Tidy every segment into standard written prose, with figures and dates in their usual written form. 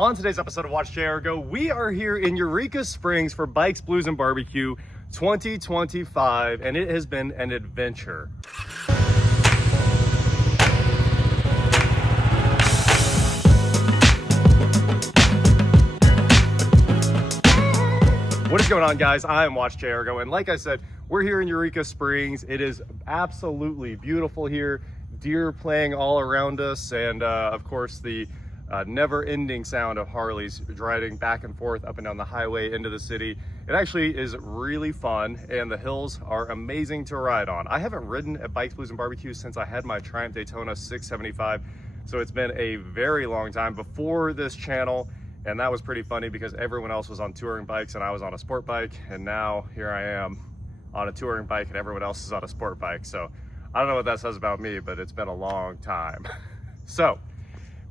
On today's episode of WatchJRGo, we are here in Eureka Springs for Bikes, Blues, and Barbecue 2025, and it has been an adventure. What is going on, guys? I am WatchJRGo, and like I said, we're here in Eureka Springs. It is absolutely beautiful here. Deer playing all around us, and of course the never-ending sound of Harleys driving back and forth up and down the highway into the city. It actually is really fun, and the hills are amazing to ride on. I haven't ridden at Bikes, Blues, and Barbecue since I had my Triumph Daytona 675, so it's been a very long time before this channel, and that was pretty funny because everyone else was on touring bikes and I was on a sport bike, and now here I am on a touring bike and everyone else is on a sport bike. So I don't know what that says about me, but it's been a long time. So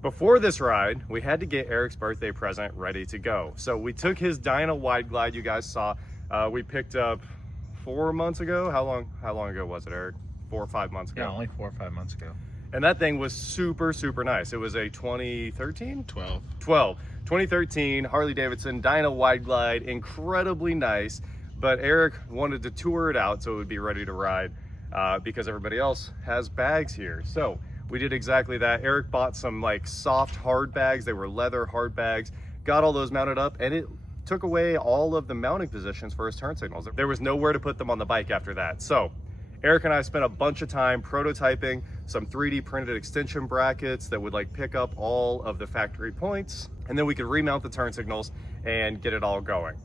before this ride, we had to get Eric's birthday present ready to go. So we took his Dyna wide glide you guys saw. We picked up 4 months ago. How long ago was it, Eric? 4 or 5 months ago? Yeah, only 4 or 5 months ago. And that thing was super, super nice. It was a 2013? 12. 2013 Harley-Davidson Dyna wide glide, incredibly nice. But Eric wanted to tour it out so it would be ready to ride because everybody else has bags here. So we did exactly that. Eric bought some like soft hard bags. They were leather hard bags, got all those mounted up, and it took away all of the mounting positions for his turn signals. There was nowhere to put them on the bike after that. So Eric and I spent a bunch of time prototyping some 3D printed extension brackets that would like pick up all of the factory points, and then we could remount the turn signals and get it all going.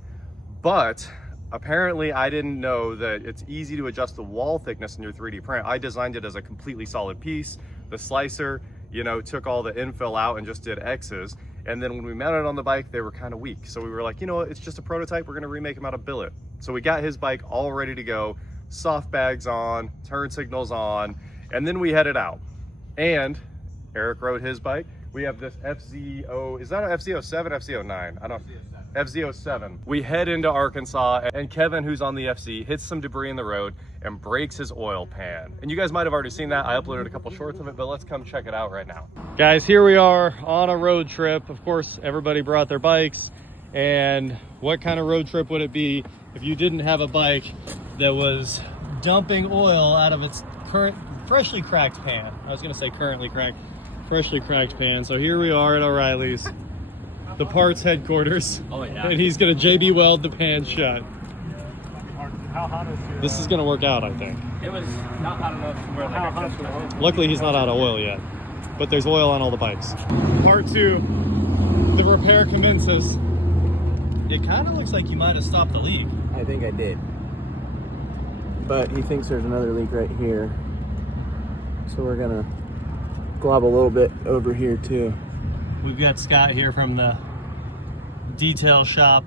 But apparently I didn't know that it's easy to adjust the wall thickness in your 3D print. I designed it as a completely solid piece. The slicer, you know, took all the infill out and just did X's. And then when we mounted it on the bike, they were kind of weak. So we were like, you know what, it's just a prototype. We're gonna remake them out of billet. So we got his bike all ready to go, soft bags on, turn signals on, and then we headed out. And Eric rode his bike. We have this FZO, is that an FZ07, FZ09? I don't, FZ07. We head into Arkansas, and Kevin, who's on the FC, hits some debris in the road and breaks his oil pan. And you guys might have already seen that. I uploaded a couple shorts of it, but let's come check it out right now. Guys, here we are on a road trip. Of course, everybody brought their bikes. And what kind of road trip would it be if you didn't have a bike that was dumping oil out of its freshly cracked pan? I was gonna say currently cracked, freshly cracked pan. So here we are at O'Reilly's, the parts headquarters. Oh yeah. And he's gonna JB weld the pan shut. How hot is your, this is gonna work out, I think. It was not hot enough to where like luckily he's not out of oil yet, but there's oil on all the bikes. Part 2, the repair commences. It kind of looks like you might have stopped the leak. I think I did. But he thinks there's another leak right here. So we're gonna glob a little bit over here too. We've got Scott here from the detail shop,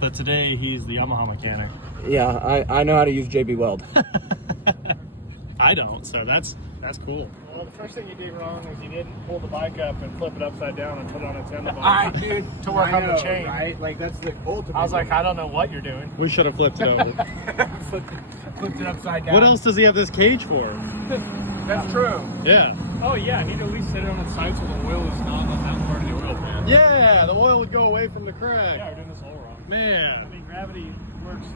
but today he's the Yamaha mechanic. Yeah, I know how to use JB Weld. I don't, so that's cool. Well, the first thing you did wrong was you didn't pull the bike up and flip it upside down and put it on its handlebar. Alright, dude. To work on the chain. Right? Like, that's the ultimate. I was like, I don't know what you're doing. We should have flipped it over. flipped it upside down. What else does he have this cage for? That's true. Yeah. Oh, yeah. He'd at least sit it on its side so the oil is not on that part of the oil pan. Yeah, the oil would go away from the crack. Yeah, we're doing this all wrong. Man. I mean, gravity works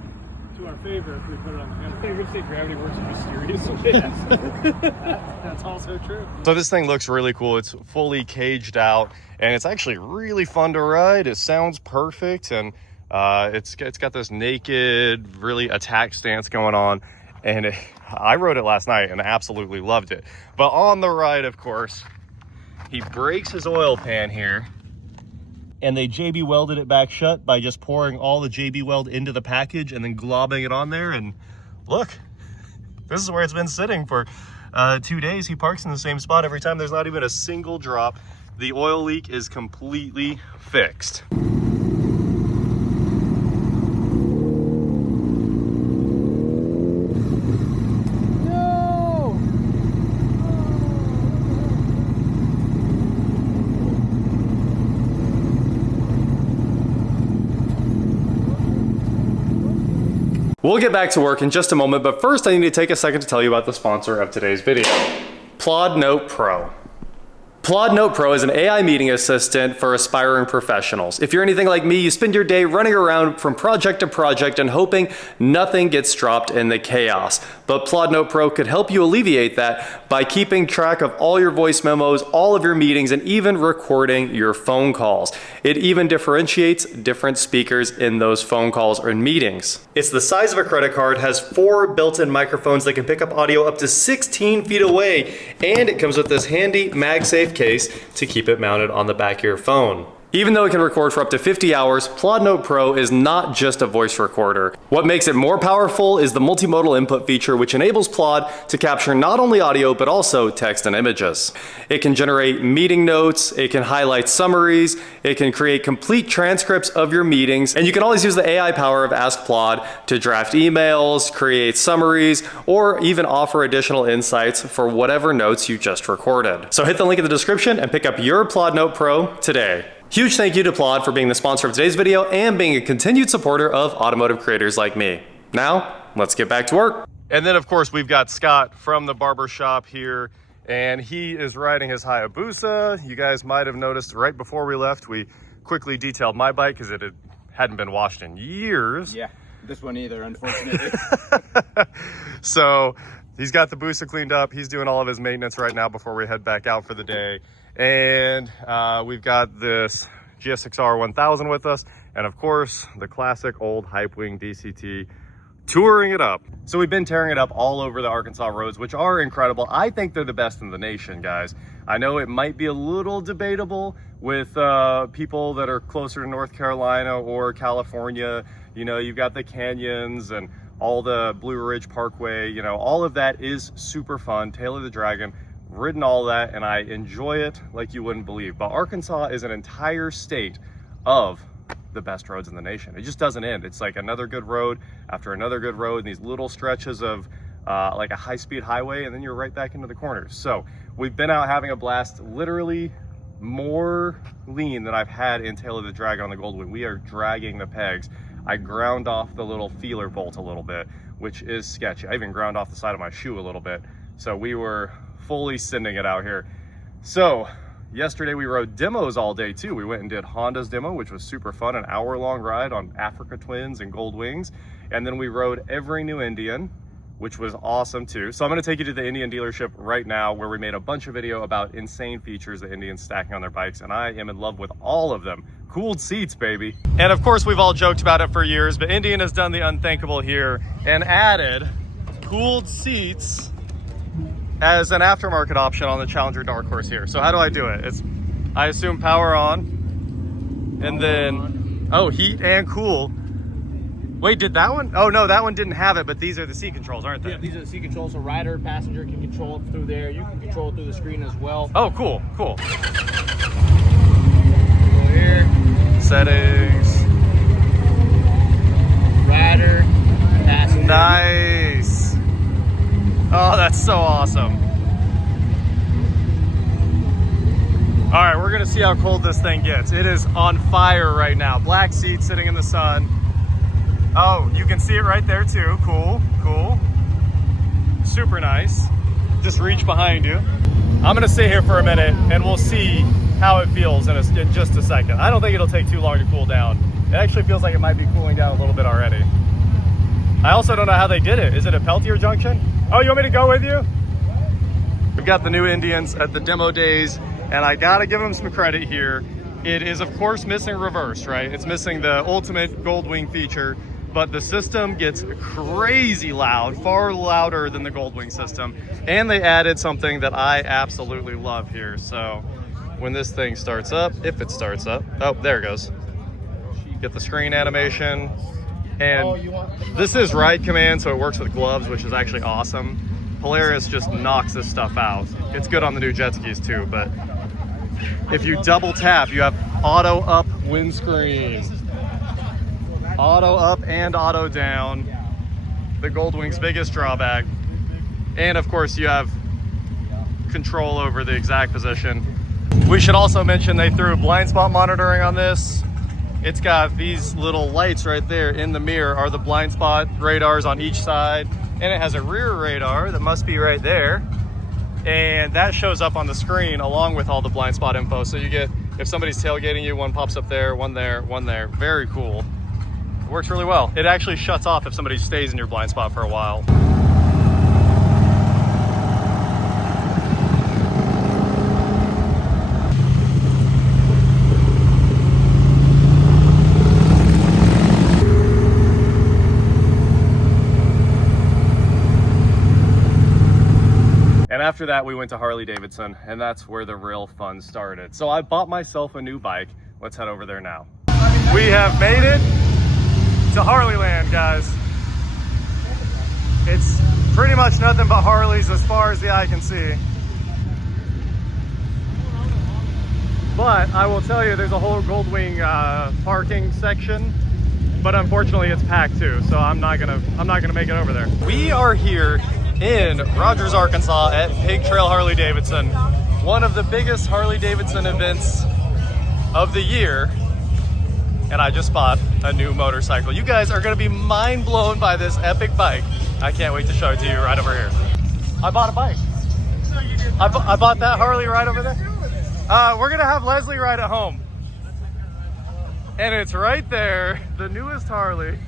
to our favor if we put it on the handle. I think you're going to say gravity works in mysterious ways. That's also true. So this thing looks really cool. It's fully caged out, and it's actually really fun to ride. It sounds perfect, and it's got this naked, really attack stance going on. And I rode it last night and absolutely loved it. But on the ride, of course, he breaks his oil pan here. And they JB welded it back shut by just pouring all the JB weld into the package and then globbing it on there. And look, this is where it's been sitting for 2 days. He parks in the same spot every time. There's not even a single drop. The oil leak is completely fixed. We'll get back to work in just a moment, but first I need to take a second to tell you about the sponsor of today's video, Plaude Note Pro. Plaude Note Pro is an AI meeting assistant for aspiring professionals. If you're anything like me, you spend your day running around from project to project and hoping nothing gets dropped in the chaos. But Plaude Note Pro could help you alleviate that by keeping track of all your voice memos, all of your meetings, and even recording your phone calls. It even differentiates different speakers in those phone calls or meetings. It's the size of a credit card, has 4 built-in microphones that can pick up audio up to 16 feet away, and it comes with this handy MagSafe case to keep it mounted on the back of your phone. Even though it can record for up to 50 hours, Plaude Note Pro is not just a voice recorder. What makes it more powerful is the multimodal input feature, which enables Plaud to capture not only audio, but also text and images. It can generate meeting notes, it can highlight summaries, it can create complete transcripts of your meetings, and you can always use the AI power of Ask Plaud to draft emails, create summaries, or even offer additional insights for whatever notes you just recorded. So hit the link in the description and pick up your Plaude Note Pro today. Huge thank you to Plaud for being the sponsor of today's video and being a continued supporter of automotive creators like me. Now, let's get back to work. And then of course we've got Scott from the barber shop here, and he is riding his Hayabusa. You guys might have noticed right before we left, we quickly detailed my bike because it hadn't been washed in years. Yeah, this one either, unfortunately. So he's got the Busa cleaned up. He's doing all of his maintenance right now before we head back out for the day. And we've got this GSX-R 1000 with us, and of course the classic old Hypewing DCT, touring it up. So we've been tearing it up all over the Arkansas roads, which are incredible. I think they're the best in the nation, guys. I know it might be a little debatable with people that are closer to North Carolina or California. You know, you've got the canyons and all the Blue Ridge Parkway, you know, all of that is super fun. Tail of the Dragon, ridden all that, and I enjoy it like you wouldn't believe. But Arkansas is an entire state of the best roads in the nation. It just doesn't end. It's like another good road after another good road, and these little stretches of like a high-speed highway, and then you're right back into the corners. So we've been out having a blast, literally more lean than I've had in Tail of the Dragon on the Goldwing. We are dragging the pegs. I ground off the little feeler bolt a little bit, which is sketchy. I even ground off the side of my shoe a little bit. So we were fully sending it out here. So yesterday we rode demos all day too. We went and did Honda's demo, which was super fun, an hour-long ride on Africa Twins and Gold Wings. And then we rode every new Indian, which was awesome too. So I'm gonna take you to the Indian dealership right now, where we made a bunch of video about insane features that Indians stacking on their bikes, and I am in love with all of them. Cooled seats, baby. And of course we've all joked about it for years, but Indian has done the unthinkable here and added cooled seats as an aftermarket option on the Challenger Dark Horse here. So how do I do it? It's, I assume, power on, and then, oh, heat and cool. Wait, did that one? Oh no, that one didn't have it, but these are the seat controls, aren't they? Yeah, these are the seat controls. So rider, passenger can control it through there. You can control it through the screen as well. Oh, cool, cool. Go here. Settings. Rider, passenger. Nice. Oh, that's so awesome. All right, we're gonna see how cold this thing gets. It is on fire right now. Black seat sitting in the sun. Oh, you can see it right there too. Cool, cool. Super nice. Just reach behind you. I'm gonna sit here for a minute and we'll see how it feels in just a second. I don't think it'll take too long to cool down. It actually feels like it might be cooling down a little bit already. I also don't know how they did it. Is it a Peltier junction? Oh, you want me to go with you? We've got the new Indians at the demo days, and I gotta give them some credit here. It is of course missing reverse, right? It's missing the ultimate Goldwing feature, but the system gets crazy loud, far louder than the Goldwing system. And they added something that I absolutely love here. So when this thing starts up, if it starts up, oh, there it goes. Get the screen animation. And this is ride command, so it works with gloves, which is actually awesome. Polaris just knocks this stuff out. It's good on the new jet skis too, but if you double tap, you have auto up windscreen, auto up and auto down, the Goldwing's biggest drawback. And of course you have control over the exact position. We should also mention they threw blind spot monitoring on this. It's got these little lights right there in the mirror are the blind spot radars on each side. And it has a rear radar that must be right there. and that shows up on the screen along with all the blind spot info. So you get, if somebody's tailgating you, one pops up there, one there, one there. Very cool. It works really well. It actually shuts off if somebody stays in your blind spot for a while. And after that, we went to Harley-Davidson, and that's where the real fun started. So I bought myself a new bike. Let's head over there now. We have made it to Harleyland, guys. It's pretty much nothing but Harleys as far as the eye can see. But I will tell you, there's a whole Goldwing parking section, but unfortunately it's packed too, so I'm not gonna make it over there. We are here in Rogers, Arkansas at Pig Trail Harley-Davidson, one of the biggest Harley-Davidson events of the year, and I just bought a new motorcycle. You guys are gonna be mind blown by this epic bike. I can't wait to show it to you right over here. I bought a bike. I bought that Harley right over there. We're gonna have Leslie ride at home. And it's right there, the newest Harley.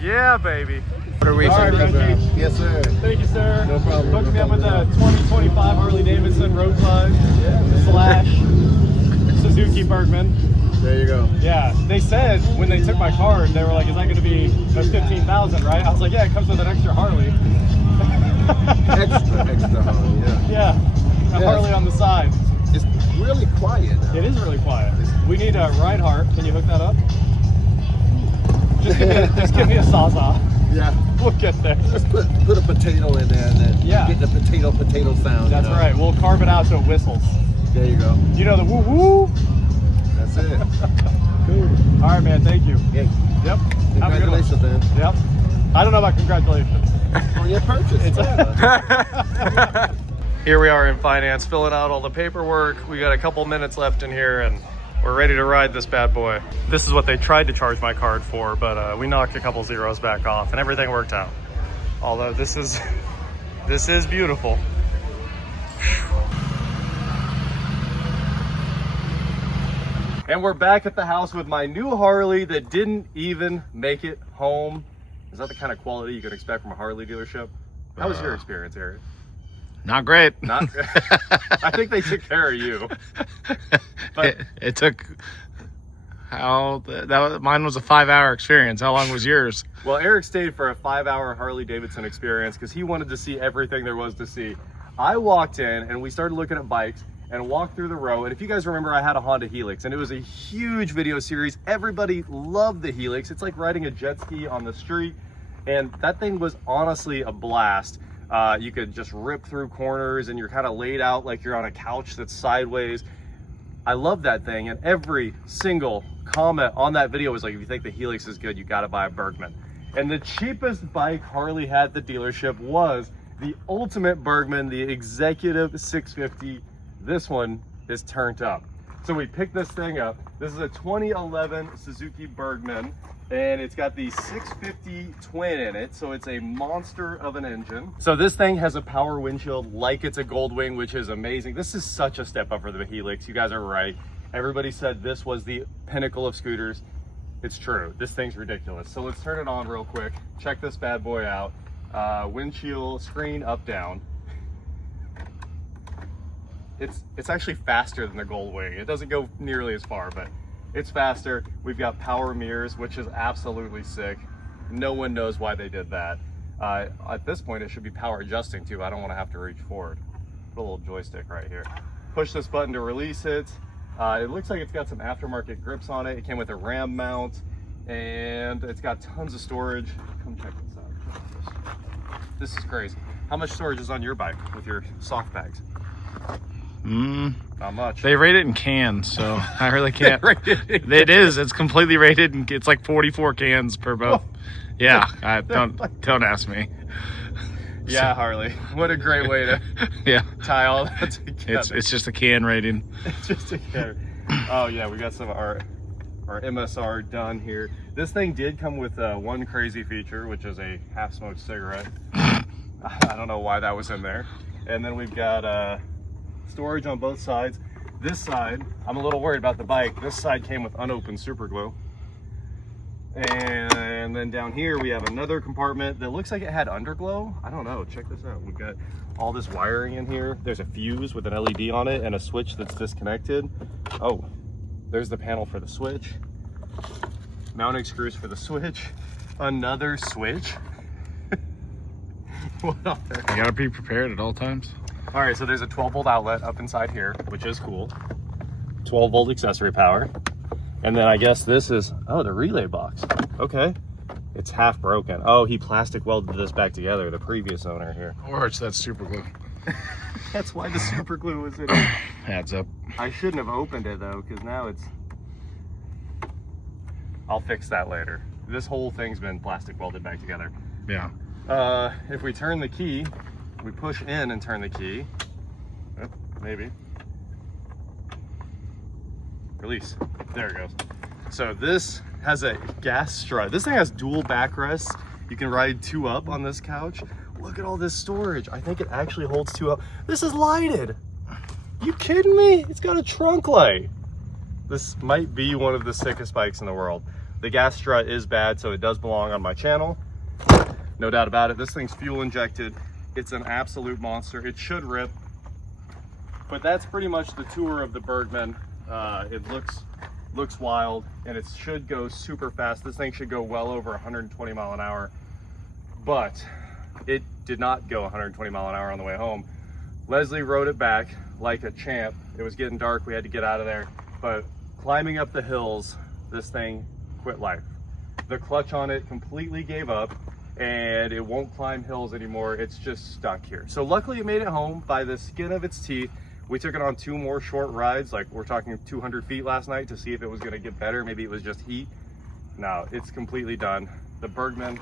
Yeah, baby. What are we? All right, Reggie. Yes, sir. Thank you, sir. No problem. Hooked me up with a 2025 Harley-Davidson Road Glide / Suzuki Bergman. There you go. Yeah, they said when they took my card, they were like, "Is that going to be a 15,000, right?" I was like, "Yeah, it comes with an extra Harley." extra Harley, yeah. Yeah, a Harley on the side. It's really quiet now. It is really quiet. We need a ride heart. Can you hook that up? Just give me a sawzall. Yeah. We'll get there. Just put a potato in there and then Yeah. get the potato sound. That's right. We'll carve it out so it whistles. There you go. You know the woo woo? That's it. Cool. All right, man. Thank you. Yeah. Yep. Congratulations, man. Yep. I don't know about congratulations. On your purchase. Here we are in finance, filling out all the paperwork. We got a couple minutes left in here, and we're ready to ride this bad boy. This is what they tried to charge my card for, but we knocked a couple zeros back off, and everything worked out. Although this is beautiful. And we're back at the house with my new Harley that didn't even make it home. Is that the kind of quality you can expect from a Harley dealership? How was your experience, Eric? Not great. Not. I think they took care of you. But it took mine was a 5-hour experience. How long was yours? well, Eric stayed for a 5-hour Harley-Davidson experience because he wanted to see everything there was to see. I walked in and we started looking at bikes and walked through the row. And if you guys remember, I had a Honda Helix and it was a huge video series. Everybody loved the Helix. It's like riding a jet ski on the street. And that thing was honestly a blast. You could just rip through corners and you're kind of laid out like you're on a couch that's sideways. I love that thing, and every single comment on that video was like, if you think the Helix is good, you got to buy a Bergman. And the cheapest bike Harley had at the dealership was the ultimate Bergman, the Executive 650. This one is turned up. So we picked this thing up. This is a 2011 Suzuki Bergman, and it's got the 650 twin in it, so it's a monster of an engine. So this thing has a power windshield like it's a Goldwing, which is amazing. This is such a step up for the Helix. You guys are right. Everybody said this was the pinnacle of scooters. It's true. This thing's ridiculous. So let's turn it on real quick. Check this bad boy out. Windshield screen up, down. It's actually faster than the Goldwing. It doesn't go nearly as far, but it's faster. We've got power mirrors, which is absolutely sick. No one knows why they did that. At this point, it should be power adjusting too. I don't want to have to reach forward. Put a little joystick right here. Push this button to release it. It looks like it's got some aftermarket grips on it. It came with a ram mount, and it's got tons of storage. Come check this out. This is crazy. How much storage is on your bike with your soft bags? Not much. They rate it in cans, so I really can't. It is. It's completely rated, and it's like 44 cans per boat. Yeah, don't ask me. Yeah, Harley. What a great way to tie all that together. It's just a can rating. It's just a can. Oh yeah, we got some of our MSR done here. This thing did come with one crazy feature, which is a half-smoked cigarette. I don't know why that was in there. And then we've got storage on both sides. This side, I'm a little worried about the bike. This side came with unopened super glue. And then down here we have another compartment that looks like it had underglow. I don't know, check this out. We've got all this wiring in here. There's a fuse with an LED on it and a switch that's disconnected. Oh, there's the panel for the switch. Mounting screws for the switch. Another switch. What are there? You gotta be prepared at all times. All right, so there's a 12-volt outlet up inside here, which is cool. 12-volt accessory power. And then I guess this is, oh, the relay box. Okay. It's half broken. Oh, he plastic welded this back together, the previous owner here. Or it's that super glue. That's why the super glue was in it. Adds up. I shouldn't have opened it though, because now it's... I'll fix that later. This whole thing's been plastic welded back together. Yeah. If we turn the key, we push in and turn the key. Oh, maybe. Release. There it goes. So this has a gas strut. This thing has dual backrests. You can ride 2 up on this couch. Look at all this storage. I think it actually holds 2 up. This is lighted. You kidding me? It's got a trunk light. This might be one of the sickest bikes in the world. The gas strut is bad, so it does belong on my channel. No doubt about it. This thing's fuel injected. It's an absolute monster. It should rip. But that's pretty much the tour of the Bergman. It looks wild, and it should go super fast. This thing should go well over 120 mile an hour, but it did not go 120 mile an hour on the way home. Leslie rode it back like a champ. It was getting dark, we had to get out of there, but climbing up the hills, this thing quit life. The clutch on it completely gave up, and it won't climb hills anymore. It's just stuck here. So luckily it made it home by the skin of its teeth. We took it on 2 more short rides, like we're talking 200 feet last night, to see if it was gonna get better. Maybe it was just heat. No, it's completely done. The Bergman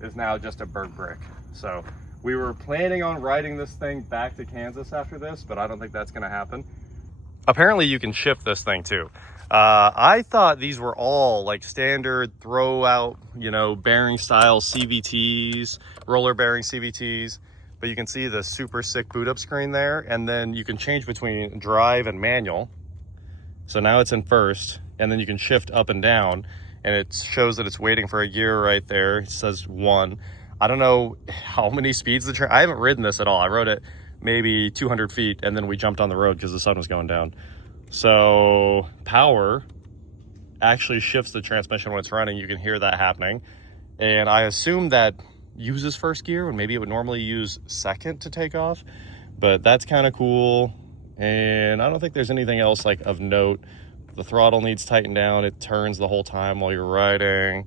is now just a Berg brick. So we were planning on riding this thing back to Kansas after this, but I don't think that's gonna happen. Apparently you can shift this thing too. I thought these were all like standard throw out, you know, bearing style CVTs, roller bearing CVTs. But you can see the super sick boot up screen there, and then you can change between drive and manual. So now it's in first, and then you can shift up and down, and it shows that it's waiting for a gear right there. It says 1. I don't know how many speeds I haven't ridden this at all. I rode it maybe 200 feet, and then we jumped on the road because the sun was going down. So power actually shifts the transmission when it's running. You can hear that happening. And I assume that uses first gear when maybe it would normally use second to take off, but that's kind of cool. And I don't think there's anything else like of note. The throttle needs tightened down. It turns the whole time while you're riding.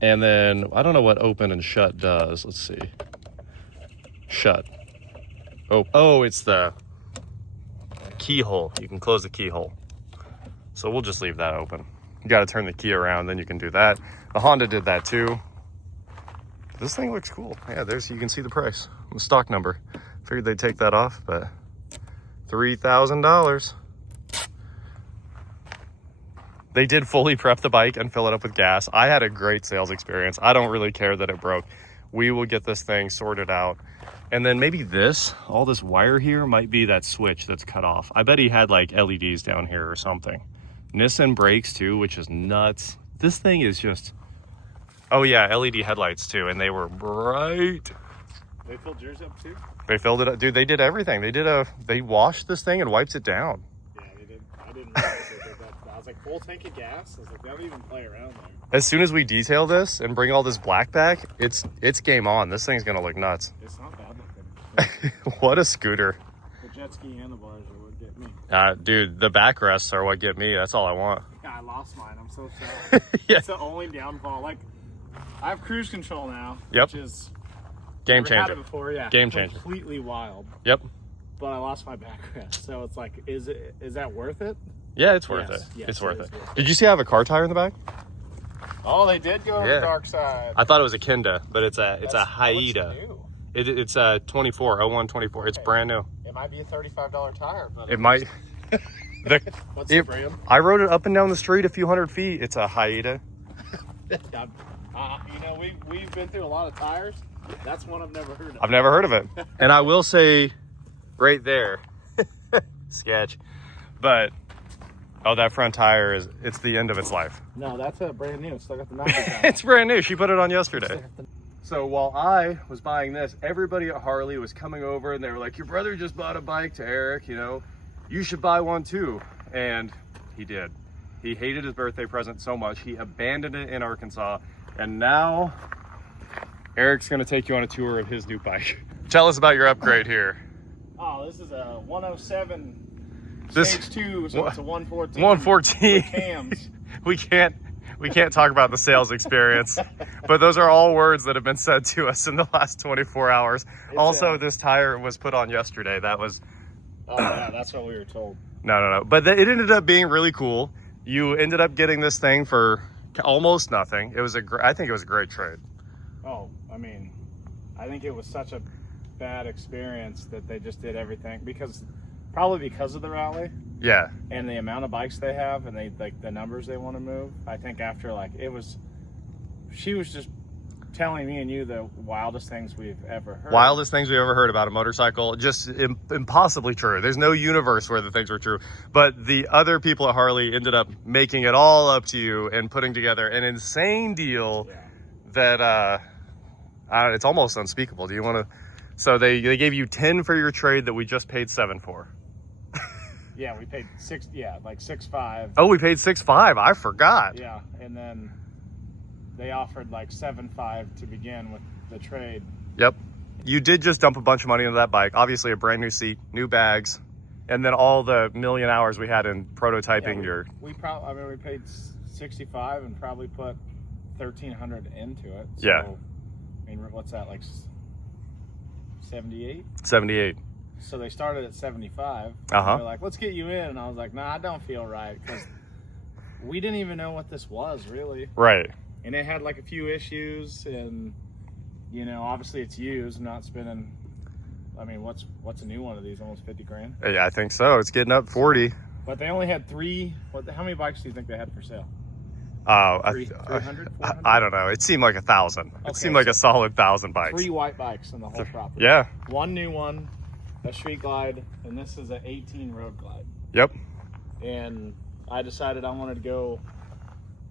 And then I don't know what open and shut does. Let's see. Shut. Oh, it's the keyhole. You can close the keyhole. So we'll just leave that open. You got to turn the key around, then you can do that. The Honda did that too. This thing looks cool. Yeah, you can see the price, the stock number. Figured they'd take that off, but $3,000. They did fully prep the bike and fill it up with gas. I had a great sales experience. I don't really care that it broke. We will get this thing sorted out. And then maybe all this wire here might be that switch that's cut off. I bet he had like LEDs down here or something. Nissan brakes too, which is nuts. This thing is just... Oh yeah, LED headlights too, and they were bright. They filled yours up too? They filled it up, dude. They did everything. They washed this thing and wiped it down. Yeah, they did. I didn't realize they did that. I was like, full tank of gas? I was like, they don't even play around there. As soon as we detail this and bring all this black back, it's game on. This thing's gonna look nuts. It's not bad looking. What a scooter. The jet ski handlebars are what get me. Dude, the backrests are what get me. That's all I want. Yeah, I lost mine. I'm so sad. Yeah. It's the only downfall. Like, I have cruise control now, Yep. which is Game never had changer. it before, yeah. Game changer. Completely wild. Yep. But I lost my backrest, so it's like, is that worth it? Yeah, it's worth Yes, it. yes, It's worth it it. is worth it. Did you see I have a car tire in the back? Oh, they did go to Yeah. the dark side. I thought it was a Kenda, but it's a What's Haida. new? It's a 0124. It's brand new. It might be a $35 tire, but It might. what's the brand? I rode it up and down the street a few hundred feet. It's a Haida. You know, we've been through a lot of tires. That's one I've never heard of. I've never heard of it. And I will say right there, sketch, but oh, that front tire it's the end of its life. No, that's a brand new. Still got the numbers on it. It's brand new. She put it on yesterday. So while I was buying this, everybody at Harley was coming over and they were like, your brother just bought a bike to Eric, you know, you should buy one too. And he did. He hated his birthday present so much, he abandoned it in Arkansas. And now Eric's gonna take you on a tour of his new bike. Tell us about your upgrade here. Oh, this is a 107 This stage 2, so it's a 114. 114. With cams. We can't talk about the sales experience, but those are all words that have been said to us in the last 24 hours. Also, this tire was put on yesterday. That was... Oh, yeah, that's what we were told. No. But it ended up being really cool. You ended up getting this thing for almost nothing. It was I think it was a great trade. Oh, I mean, I think it was such a bad experience that they just did everything probably because of the rally. Yeah. And the amount of bikes they have and they like the numbers they want to move. I think after she was just telling me and you the wildest things we've ever heard. Wildest things we ever heard about a motorcycle. Just impossibly true. There's no universe where the things were true. But the other people at Harley ended up making it all up to you and putting together an insane deal that it's almost unspeakable. Do you want to? So they gave you 10 for your trade that we just paid 7 for. Yeah, we paid 6.5. Oh, we paid 6.5. I forgot. Yeah, and then they offered like 7.5 to begin with the trade. Yep. You did just dump a bunch of money into that bike. Obviously a brand new seat, new bags, and then all the million hours we had in prototyping we paid 65 and probably put 1,300 into it. So, yeah. I mean, what's that, like 78? 78. So they started at 75. Uh-huh. They're like, let's get you in. And I was like, nah, I don't feel right. Because we didn't even know what this was, really. Right. And it had like a few issues. And, you know, obviously it's used, not spending. I mean, what's a new one of these? Almost 50 grand? Yeah, I think so. It's getting up 40. But they only had 3. How many bikes do you think they had for sale? 300? I don't know. It seemed like 1,000. Okay, It seemed like a solid 1,000 bikes. 3 white bikes on the whole property. Yeah. 1 new one, a street glide, and this is an 18 road glide. Yep. And I decided I wanted to go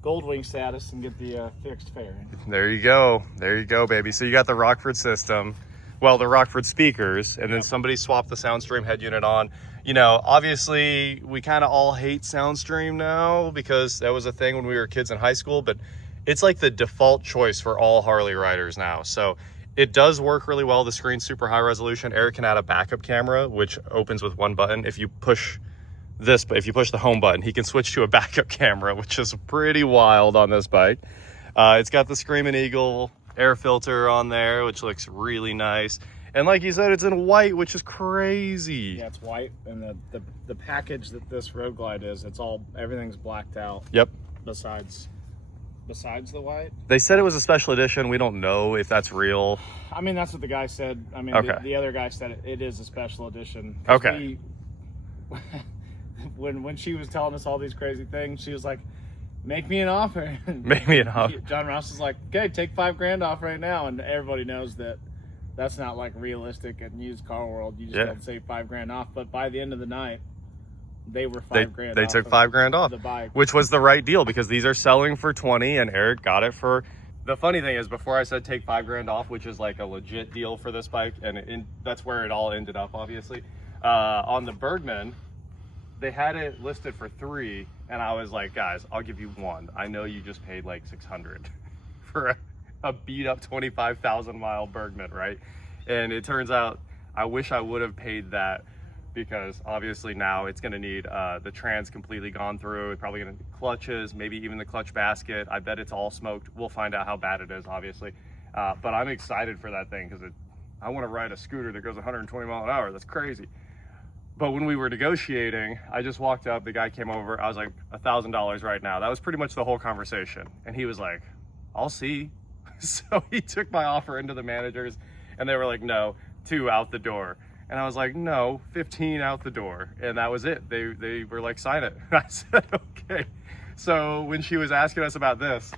Goldwing status and get the fixed fairing. There you go. There you go, baby. So you got the Rockford system, well, the Rockford speakers, and then somebody swapped the Soundstream head unit on. You know, obviously we kind of all hate Soundstream now because that was a thing when we were kids in high school, but it's like the default choice for all Harley riders now. So it does work really well. The screen's super high resolution. Eric can add a backup camera, which opens with 1 button. If you push the home button, he can switch to a backup camera, which is pretty wild on this bike. It's got the Screaming Eagle air filter on there, which looks really nice. And like you said, it's in white, which is crazy. Yeah, it's white, and the package that this road glide is, everything's blacked out. Yep. Besides the white. They said it was a special edition. We don't know if that's real. I mean, that's what the guy said. I mean, Okay. the other guy said it is a special edition. Okay. When she was telling us all these crazy things, she was like, make me an offer. Make me an offer. John Ross is like, okay, take $5,000 off right now. And everybody knows that that's not like realistic in used car world. You just don't say $5,000 off. But by the end of the night, they were $5,000 They took $5,000 off, the bike, which was the right deal because these are selling for 20 and Eric got it for. The funny thing is, before I said take $5,000 off, which is like a legit deal for this bike, and that's where it all ended up, obviously. On the Bergman, they had it listed for 3, and I was like, guys, I'll give you 1. I know you just paid like $600 for a beat up 25,000 mile Bergman, right? And it turns out I wish I would have paid that, because obviously now it's going to need the trans completely gone through. It's probably going to clutches, maybe even the clutch basket. I bet it's all smoked. We'll find out how bad it is, obviously. But I'm excited for that thing because I want to ride a scooter that goes 120 miles an hour. That's crazy. But when we were negotiating, I just walked up, the guy came over. I was like, $1,000 right now. That was pretty much the whole conversation. And he was like, I'll see. So he took my offer into the managers and they were like, no, 2 out the door. And I was like, no, 15 out the door. And that was it. They were like, sign it. I said, okay. So when she was asking us about this,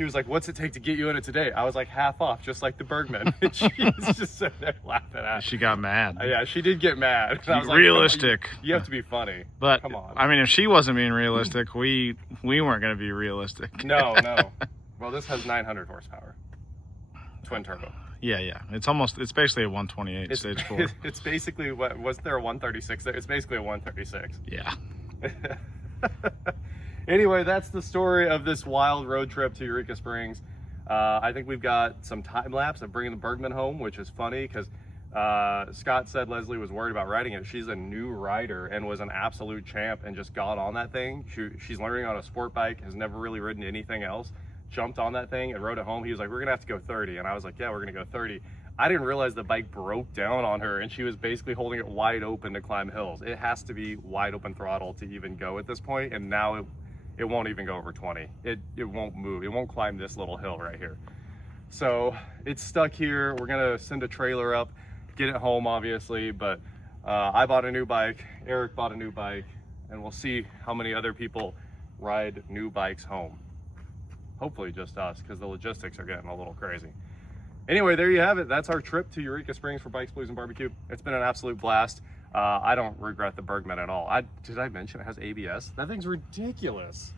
She was like, what's it take to get you in it today? I was like, half off, just like the Bergman. And she's just sitting there laughing at me. She got mad. Yeah, she did get mad. And I was like, realistic. You have to be funny. But come on. I mean, if she wasn't being realistic, we weren't going to be realistic. No. Well, this has 900 horsepower. Twin turbo. Yeah. It's basically a 128 stage 4. It's basically, wasn't there a 136 there? It's basically a 136. Yeah. Anyway, that's the story of this wild road trip to Eureka Springs. I think we've got some time lapse of bringing the Bergman home, which is funny because Scott said Leslie was worried about riding it. She's a new rider and was an absolute champ and just got on that thing. She's learning on a sport bike, has never really ridden anything else. Jumped on that thing and rode it home. He was like, we're gonna have to go 30. And I was like, yeah, we're gonna go 30. I didn't realize the bike broke down on her and she was basically holding it wide open to climb hills. It has to be wide open throttle to even go at this point, and now it won't even go over 20. It won't move. It won't climb this little hill right here. So it's stuck here. We're gonna send a trailer up, get it home obviously, but I bought a new bike, Eric bought a new bike, and we'll see how many other people ride new bikes home. Hopefully just us, because the logistics are getting a little crazy. Anyway, there you have it. That's our trip to Eureka Springs for Bikes, Blues, and Barbecue. It's been an absolute blast. I don't regret the Bergman at all. Did I mention it has ABS? That thing's ridiculous.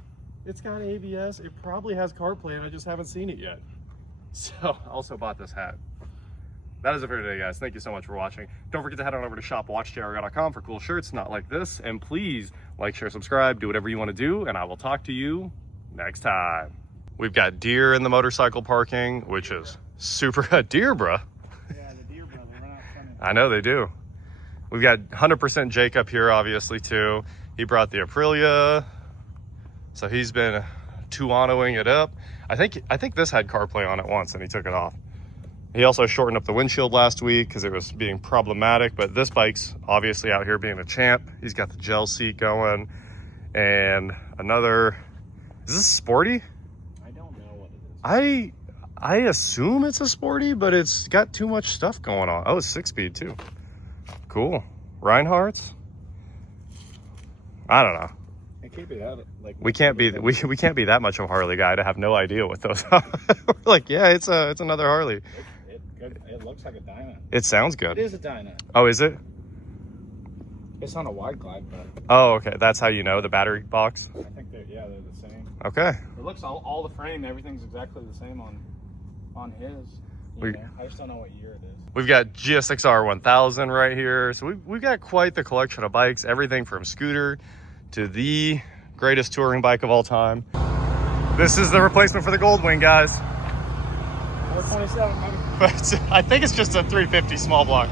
It's got ABS. It probably has CarPlay, and I just haven't seen it yet. So, I also bought this hat. That is it for today, guys. Thank you so much for watching. Don't forget to head on over to shop.WatchJRGo.com for cool shirts not like this. And please like, share, subscribe, do whatever you want to do, and I will talk to you next time. We've got deer in the motorcycle parking, which is super deer, bruh. Yeah, the deer, bro, they run out funny. I know they do. We've got 100% Jake up here, obviously, too. He brought the Aprilia, so he's been Tuanoing it up. I think this had CarPlay on it once, and he took it off. He also shortened up the windshield last week because it was being problematic, but this bike's obviously out here being a champ. He's got the gel seat going, and another, is this sporty? I assume it's a sporty, but it's got too much stuff going on. Oh, it's 6-speed too. Cool. Reinhardt's? I don't know. It can't be that, like, we can't be that much of a Harley guy to have no idea what those are. We're like, yeah, it's another Harley. It looks like a Dyna. It sounds good. It is a Dyna. Oh, is it? It's on a wide glide, but Oh, okay. That's how you know the battery box. I think they're the same. Okay. It looks all the frame, everything's exactly the same on his. I just don't know what year it is. We've got GSX-R 1000 right here. So we've got quite the collection of bikes, everything from scooter to the greatest touring bike of all time. This is the replacement for the Goldwing, guys. 427, maybe. But I think it's just a 350 small block.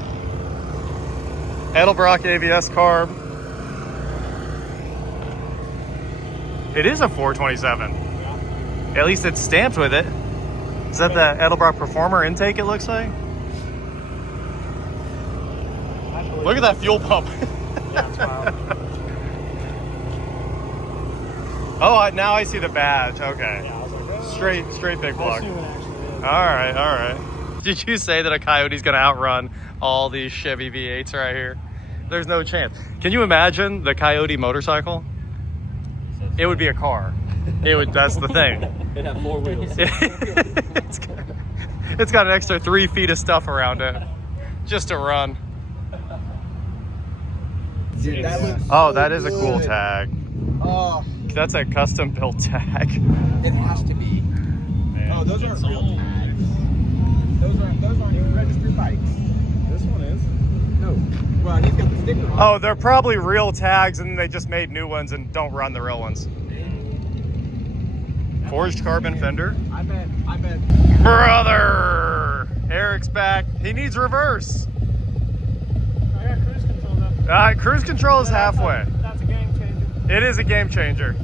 Edelbrock ABS carb. It is a 427. Yeah. At least it's stamped with it. Is that the Edelbrock Performer intake, it looks like? Look at that fuel pump. Yeah, it's wild. Oh, now I see the badge. Okay. Yeah, I was like, oh. Straight big block. I assume it actually is. All right. Did you say that a Coyote's gonna outrun all these Chevy V8s right here? There's no chance. Can you imagine the Coyote motorcycle? It would be a car. That's the thing. It'd have 4 wheels. It's got an extra 3 feet of stuff around it just to run. Dude, that looks Oh, that is a cool good. tag. Oh, That's a custom built tag. it has to be. Man, Oh, those aren't real tags. Those aren't even registered bikes. This one is. No. Well, he's got the sticker on. Oh, they're probably real tags and they just made new ones and don't run the real ones. Forged carbon fender. I bet. Brother! Eric's back. He needs reverse. I got cruise control though. Cruise control is halfway. That's a game changer. It is a game changer.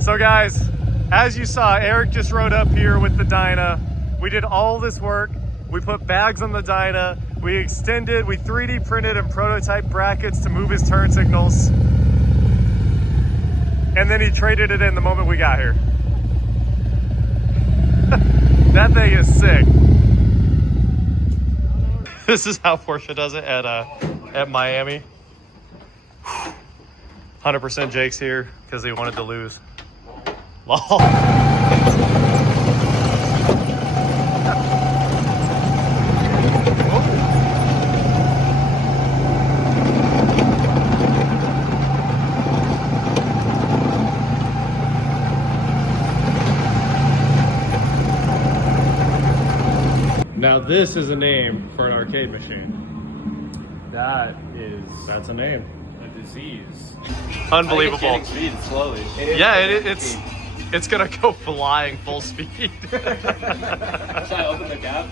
So guys, as you saw, Eric just rode up here with the Dyna. We did all this work. We put bags on the Dyna. We extended, we 3D printed and prototype brackets to move his turn signals. And then he traded it in the moment we got here. That thing is sick. This is how Porsche does it at Miami. 100% Jake's here because he wanted to lose. Lol. Now this is a name for an arcade machine. That's a name. A disease. Unbelievable. Speed slowly. Yeah, it's gonna go flying full speed. Should I open the gap?